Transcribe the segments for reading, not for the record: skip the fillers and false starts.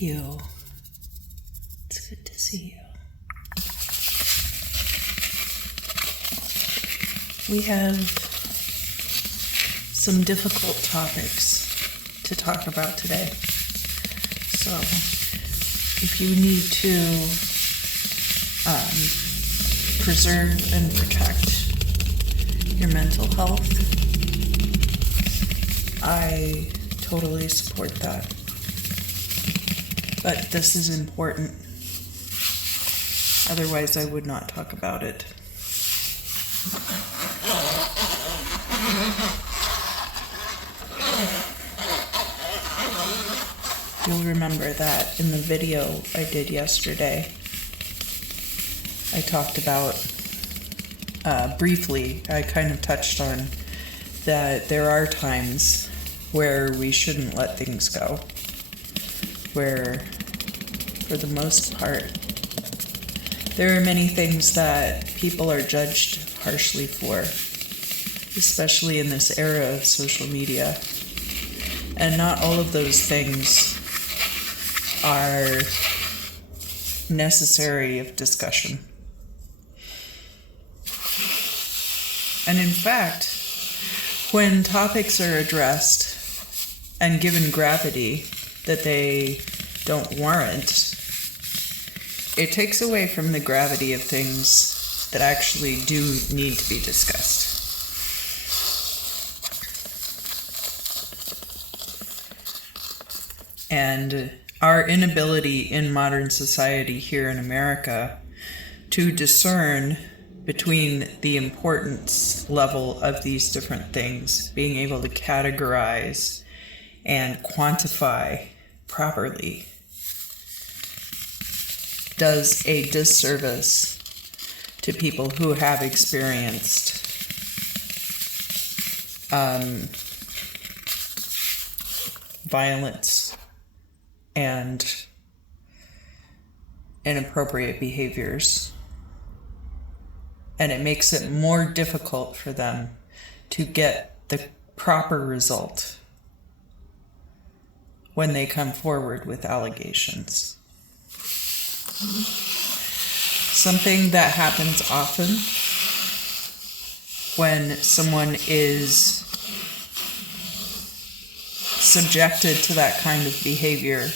you? It's good to see you. We have some difficult topics to talk about today. So, if you need to preserve and protect your mental health, I totally support that. But this is important. Otherwise, I would not talk about it. You'll remember that in the video I did yesterday, I talked about, briefly, I kind of touched on that there are times where we shouldn't let things go, where, for the most part, there are many things that people are judged harshly for, especially in this era of social media. And not all of those things are necessary of discussion. And in fact, when topics are addressed and given gravity that they don't warrant, it takes away from the gravity of things that actually do need to be discussed. And our inability in modern society here in America to discern between the importance level of these different things, being able to categorize and quantify properly, does a disservice to people who have experienced violence and inappropriate behaviors. And it makes it more difficult for them to get the proper result when they come forward with allegations. Something that happens often when someone is subjected to that kind of behavior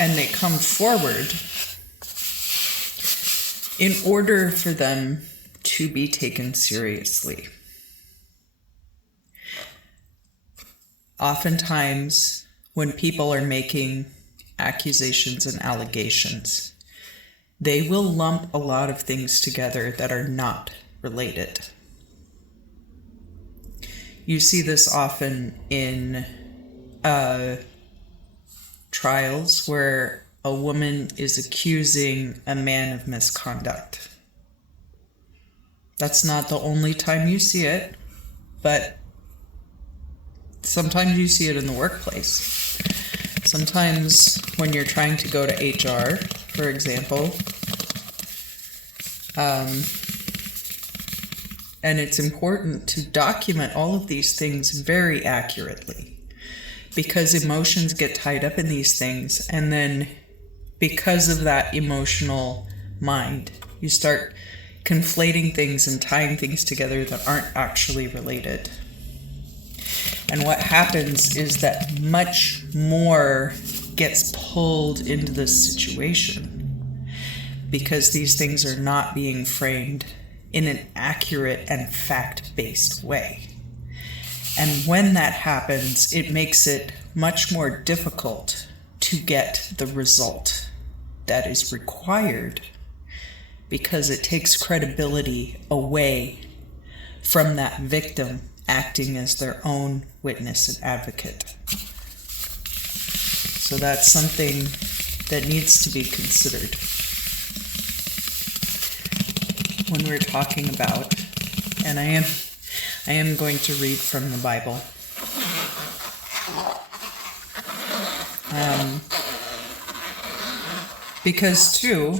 and they come forward, in order for them to be taken seriously, oftentimes when people are making accusations and allegations, they will lump a lot of things together that are not related. You see this often in trials where a woman is accusing a man of misconduct. That's not the only time you see it, but sometimes you see it in the workplace. Sometimes when you're trying to go to HR, for example, and it's important to document all of these things very accurately, because emotions get tied up in these things, and then because of that emotional mind, you start conflating things and tying things together that aren't actually related. And what happens is that much more gets pulled into this situation because these things are not being framed in an accurate and fact-based way. And when that happens, it makes it much more difficult to get the result that is required, because it takes credibility away from that victim acting as their own witness and advocate. So that's something that needs to be considered when we're talking about, and I am going to read from the Bible. Because too,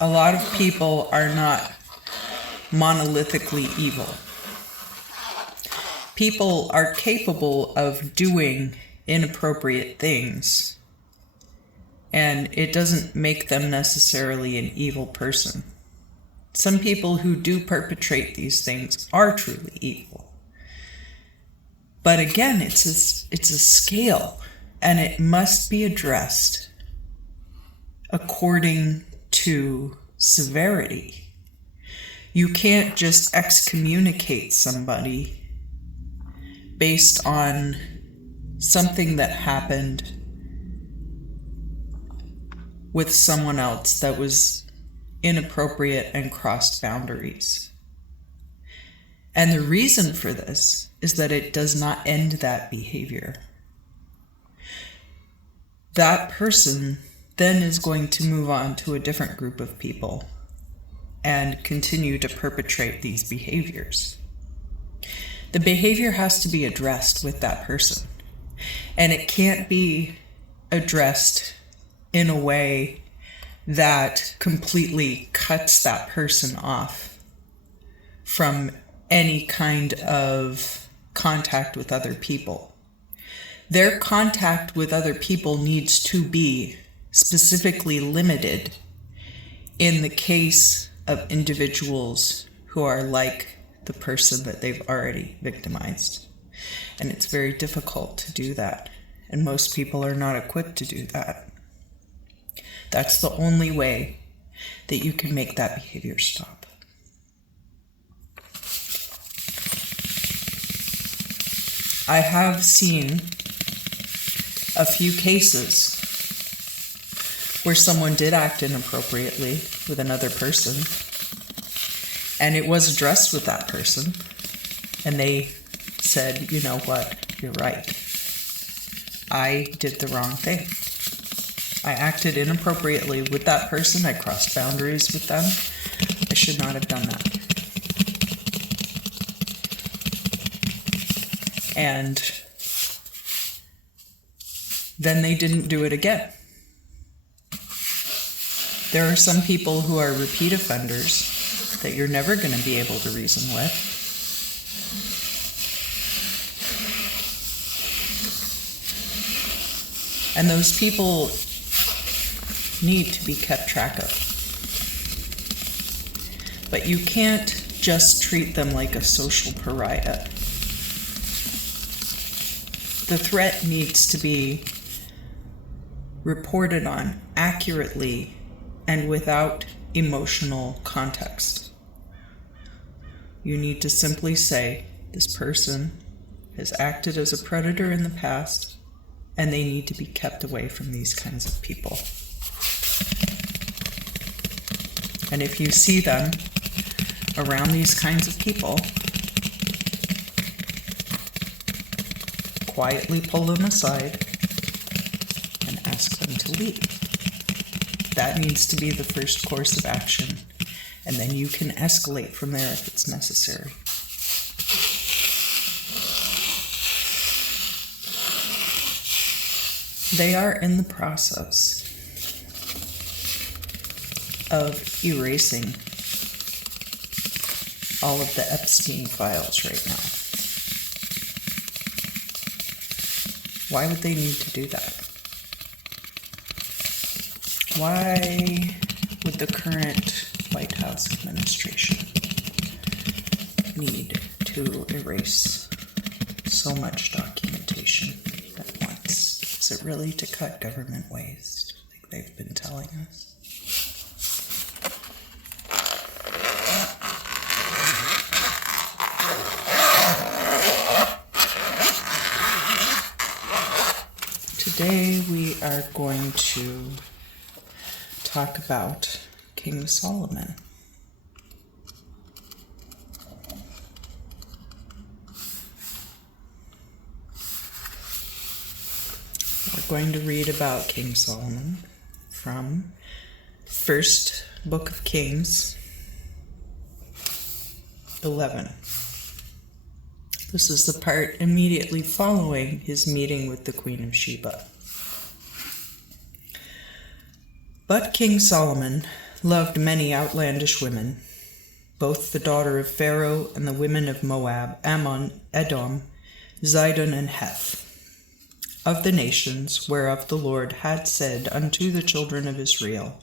a lot of people are not monolithically evil. People are capable of doing inappropriate things. And it doesn't make them necessarily an evil person. Some people who do perpetrate these things are truly evil. But again, it's a scale, and it must be addressed according to severity. You can't just excommunicate somebody based on something that happened with someone else that was inappropriate and crossed boundaries. And the reason for this is that it does not end that behavior. That person then is going to move on to a different group of people and continue to perpetrate these behaviors. The behavior has to be addressed with that person, and it can't be addressed in a way that completely cuts that person off from any kind of contact with other people. Their contact with other people needs to be specifically limited in the case of individuals who are like the person that they've already victimized. And it's very difficult to do that. And most people are not equipped to do that. That's the only way that you can make that behavior stop. I have seen a few cases where someone did act inappropriately with another person, and it was addressed with that person, and they said, you know what, you're right. I did the wrong thing. I acted inappropriately with that person. I crossed boundaries with them. I should not have done that. And then they didn't do it again. There are some people who are repeat offenders that you're never going to be able to reason with. And those people need to be kept track of. But you can't just treat them like a social pariah. The threat needs to be reported on accurately and without emotional context. You need to simply say, this person has acted as a predator in the past, and they need to be kept away from these kinds of people. And if you see them around these kinds of people, quietly pull them aside and ask them to leave. That needs to be the first course of action, and then you can escalate from there if it's necessary. They are in the process of erasing all of the Epstein files right now. Why would they need to do that? Why would the current White House administration need to erase so much documentation at once? Is it really to cut government waste, like they've been telling us? Today we are going to talk about King Solomon. We're going to read about King Solomon from First Book of Kings 11. This is the part immediately following his meeting with the Queen of Sheba. But King Solomon loved many outlandish women, both the daughter of Pharaoh and the women of Moab, Ammon, Edom, Zidon, and Heth. of the nations whereof the Lord had said unto the children of Israel,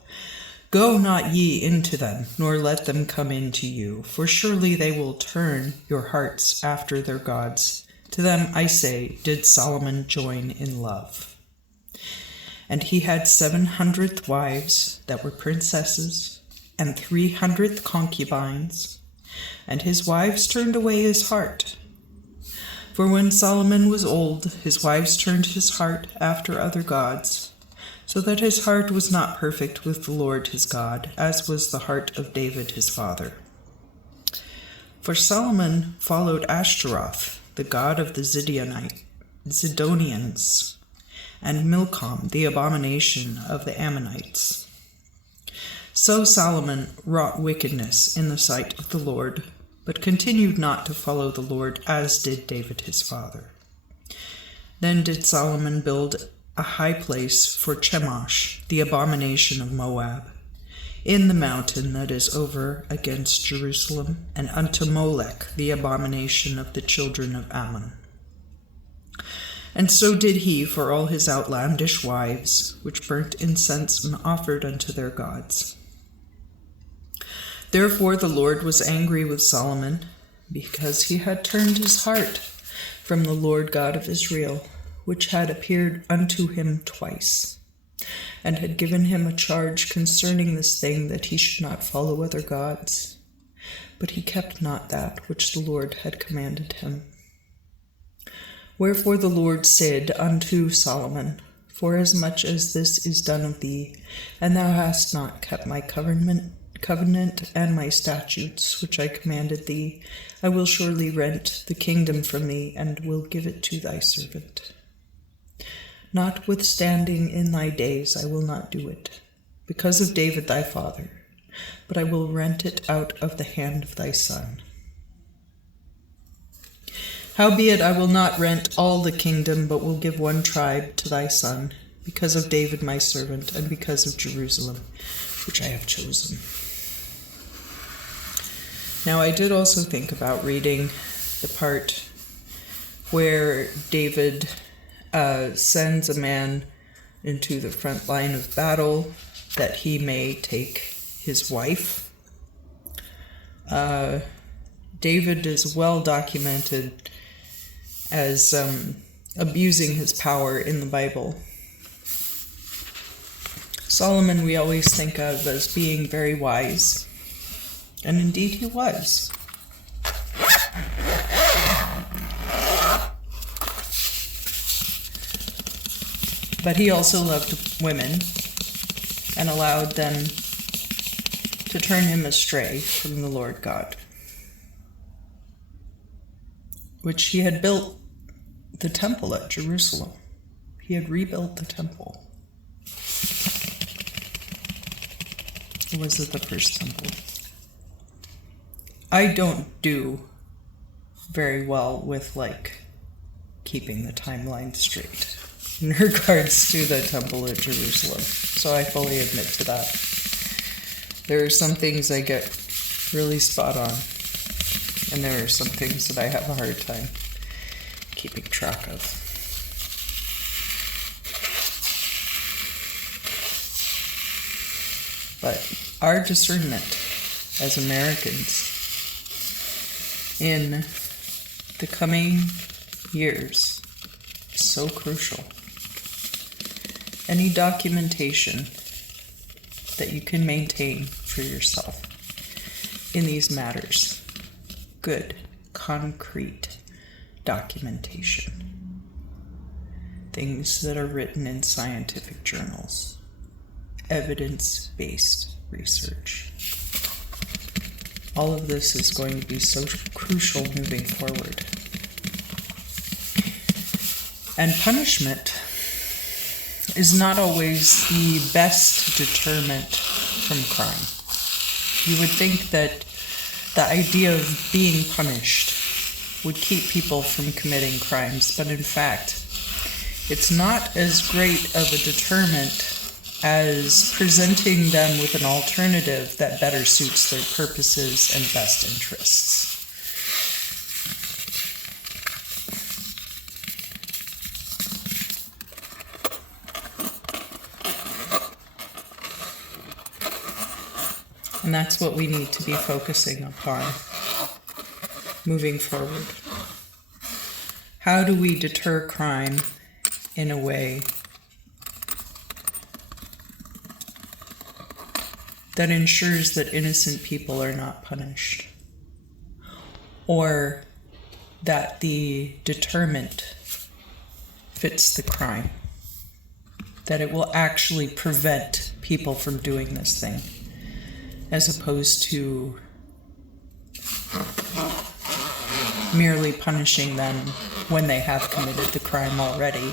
Go not ye into them, nor let them come in to you, for surely they will turn your hearts after their gods. To them, I say, did Solomon join in love. And he had 700 wives that were princesses, and 300 concubines, and his wives turned away his heart. For when Solomon was old, his wives turned his heart after other gods, so that his heart was not perfect with the Lord his God, as was the heart of David his father. For Solomon followed Ashtaroth, the god of the Zidonians, and Milcom, the abomination of the Ammonites. So Solomon wrought wickedness in the sight of the Lord, but continued not to follow the Lord, as did David his father. Then did Solomon build a high place for Chemosh, the abomination of Moab, in the mountain that is over against Jerusalem, and unto Molech, the abomination of the children of Ammon. And so did he for all his outlandish wives, which burnt incense and offered unto their gods. Therefore the Lord was angry with Solomon, because he had turned his heart from the Lord God of Israel, which had appeared unto him twice, and had given him a charge concerning this thing, that he should not follow other gods. But he kept not that which the Lord had commanded him. Wherefore the Lord said unto Solomon, Forasmuch as this is done of thee, and thou hast not kept my covenant and my statutes, which I commanded thee, I will surely rent the kingdom from thee, and will give it to thy servant. Notwithstanding in thy days I will not do it, because of David thy father, but I will rent it out of the hand of thy son. Howbeit I will not rent all the kingdom, but will give one tribe to thy son, because of David my servant, and because of Jerusalem, which I have chosen. Now I did also think about reading the part where David sends a man into the front line of battle that he may take his wife. David is well documented as abusing his power in the Bible. Solomon we always think of as being very wise, and indeed he was. But he also loved women and allowed them to turn him astray from the Lord God, which he had built the temple at Jerusalem. He had rebuilt the temple. Or was it the first temple? I don't do very well with, keeping the timeline straight in regards to the temple at Jerusalem. So I fully admit to that. There are some things I get really spot on, and there are some things that I have a hard time keeping track of. But our discernment as Americans in the coming years is so crucial. Any documentation that you can maintain for yourself in these matters, good, concrete documentation, things that are written in scientific journals, evidence-based research. All of this is going to be so crucial moving forward. And punishment is not always the best deterrent from crime. You would think that the idea of being punished would keep people from committing crimes, but in fact, it's not as great of a deterrent as presenting them with an alternative that better suits their purposes and best interests. And that's what we need to be focusing upon moving forward. How do we deter crime in a way that ensures that innocent people are not punished, or that the deterrent fits the crime, that it will actually prevent people from doing this thing, as opposed to merely punishing them when they have committed the crime already.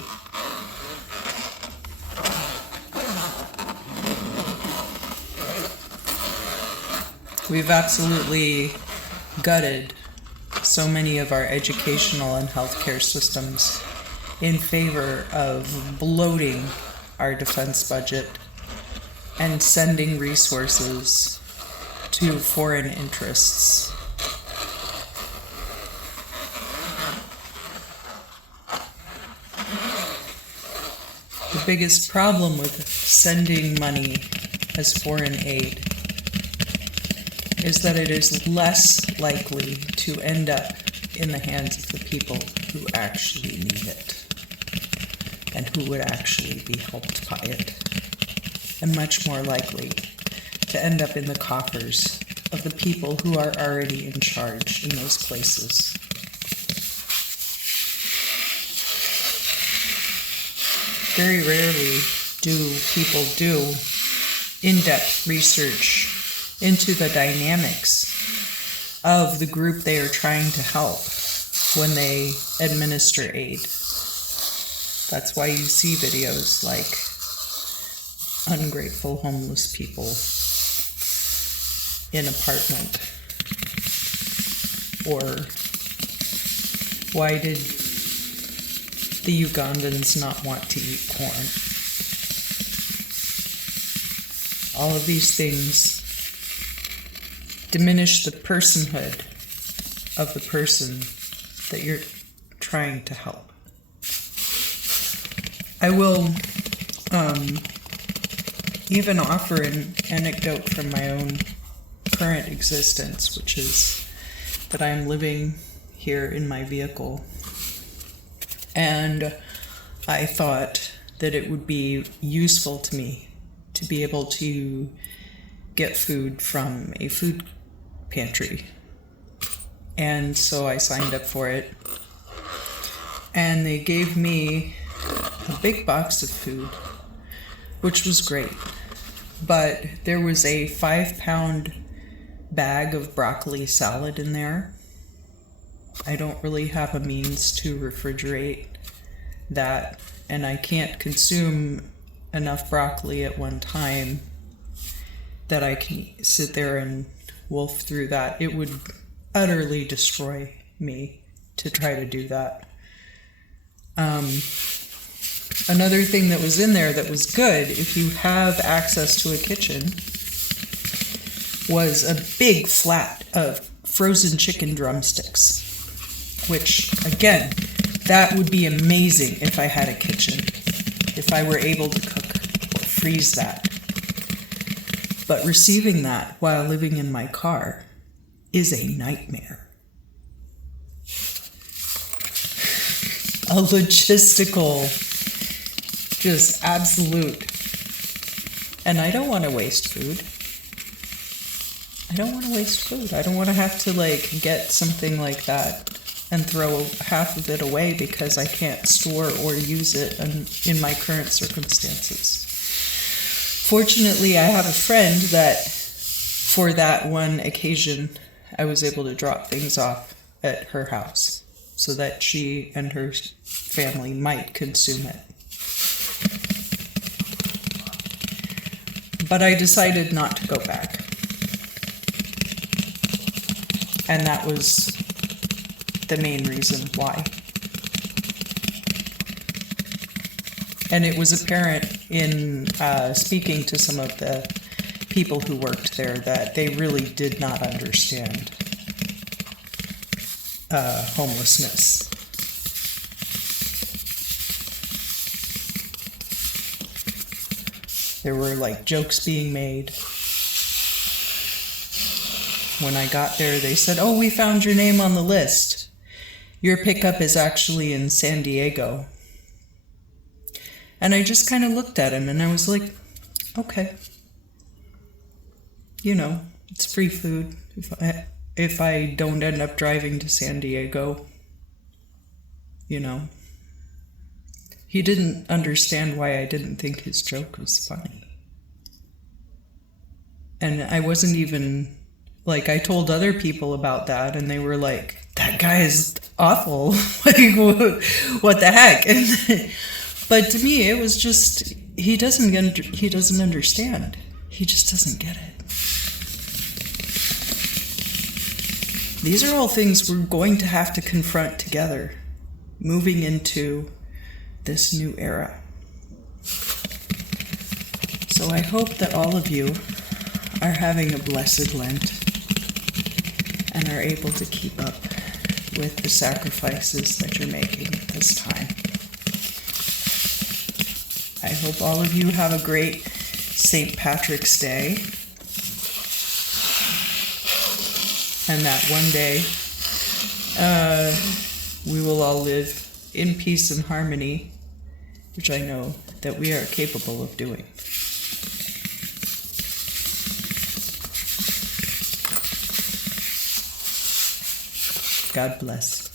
We've absolutely gutted so many of our educational and healthcare systems in favor of bloating our defense budget and sending resources to foreign interests. The biggest problem with sending money as foreign aid is that it is less likely to end up in the hands of the people who actually need it and who would actually be helped by it, and much more likely to end up in the coffers of the people who are already in charge in those places. Very rarely do people do in-depth research into the dynamics of the group they are trying to help when they administer aid. That's why you see videos like ungrateful homeless people in apartment, or why did the Ugandans not want to eat corn? All of these things diminish the personhood of the person that you're trying to help. I will even offer an anecdote from my own current existence, which is that I'm living here in my vehicle. And I thought that it would be useful to me to be able to get food from a food pantry. And so I signed up for it. And they gave me a big box of food, which was great. But there was a 5-pound bag of broccoli salad in there. I don't really have a means to refrigerate that, and I can't consume enough broccoli at one time that I can sit there and wolf through that. It would utterly destroy me to try to do that. Another thing that was in there that was good, if you have access to a kitchen, was a big flat of frozen chicken drumsticks, which, again, that would be amazing if I had a kitchen, if I were able to cook or freeze that. But receiving that while living in my car is a nightmare. A logistical, just absolute. And I don't want to waste food. I don't want to have to get something like that and throw half of it away because I can't store or use it in my current circumstances. Fortunately, I have a friend that, for that one occasion, I was able to drop things off at her house so that she and her family might consume it. But I decided not to go back. And that was the main reason why. And it was apparent in speaking to some of the people who worked there that they really did not understand homelessness. There were jokes being made when I got there, they said, "Oh, we found your name on the list. Your pickup is actually in San Diego." And I just kind of looked at him and I was like, okay. You know, it's free food. If I don't end up driving to San Diego, you know. He didn't understand why I didn't think his joke was funny. And I wasn't even, like, I told other people about that and they were like, "That guy is awful." Like, what the heck? But to me, it was just, he doesn't understand. He just doesn't get it. These are all things we're going to have to confront together, moving into this new era. So I hope that all of you are having a blessed Lent and are able to keep up with the sacrifices that you're making this time. I hope all of you have a great St. Patrick's Day, and that one day we will all live in peace and harmony, which I know that we are capable of doing. God bless.